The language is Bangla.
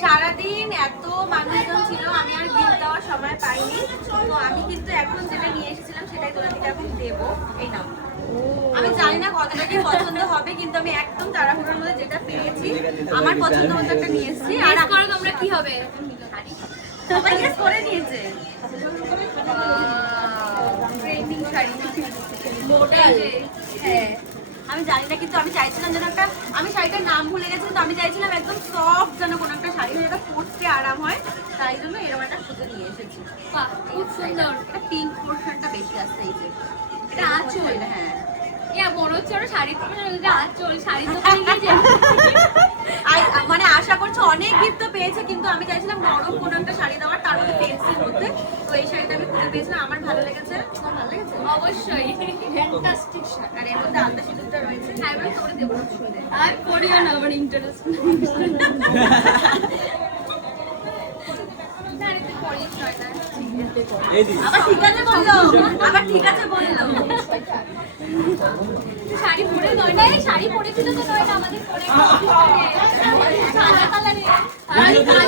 সারাদিন এত মানুষজন ছিল, আমি আর গিফট দেওয়ার সময় পাইনি। তো আমি কিন্তু এখন যেটা নিয়ে এসেছিলাম সেটাই তোমাদেরকে এখন দেবো। এই নাও। আমি জানি না কতটা কি পছন্দ হবে, কিন্তু আমি একদম তাড়াহুড়োর মধ্যে যেটা পেয়েছি আমার পছন্দ মতো একটা নিয়ে এসেছি। আর করো তোমরা কি হবে? সবাই গেস করে নিয়েছে। Trending sari model. হ্যাঁ আমি জানি না, কিন্তু আমি চাইছিলাম যেন একটা, আমি শাড়িটার নাম ভুলে গেছি, তো আমি চাইছিলাম একদম সফট যেন কোনো একটা শাড়ি হয়, যেটা পরতে আরাম হয়, তাই জন্য এরকম একটা খুঁজে নিয়ে এসেছি। বাহ খুব সুন্দর। এটা পিঙ্ক পোর্শনটা বেশি আসছে এই যে। এটা আঁচল। হ্যাঁ। ইয়া মনে হচ্ছে ওরা শাড়ি পরে আঁচল শাড়ি দোকানে গিয়ে মানে আশা করছি অনেক গিফট তো পেয়েছে, কিন্তু আমি চাইছিলাম নরম কোনো একটা শাড়ি দেওয়ার, তার মধ্যে পেন্সিল মধ্যে। তো এই শাড়িটা আমি খুঁজে পেয়েছিলাম, আমার ভালো লেগেছে। তোমার ভালো লেগেছে? অবশ্যই ফ্যান্টাস্টিক শাড়ি। আর এর মধ্যে আলতা সিঁদুরটা রয়েছে। হ্যাঁ এবার তোরে দেবো সুন্দর। আর করিও না আমার ইন্টারেস্ট না রে তুই করিস না। আবার ঠিক আছে বললো, আবার ঠিক আছে বললো। শাড়ি পরে নয় না, শাড়ি পরেছিল তো নয় না আমাদের পরে সাদা কালারে। আর কালো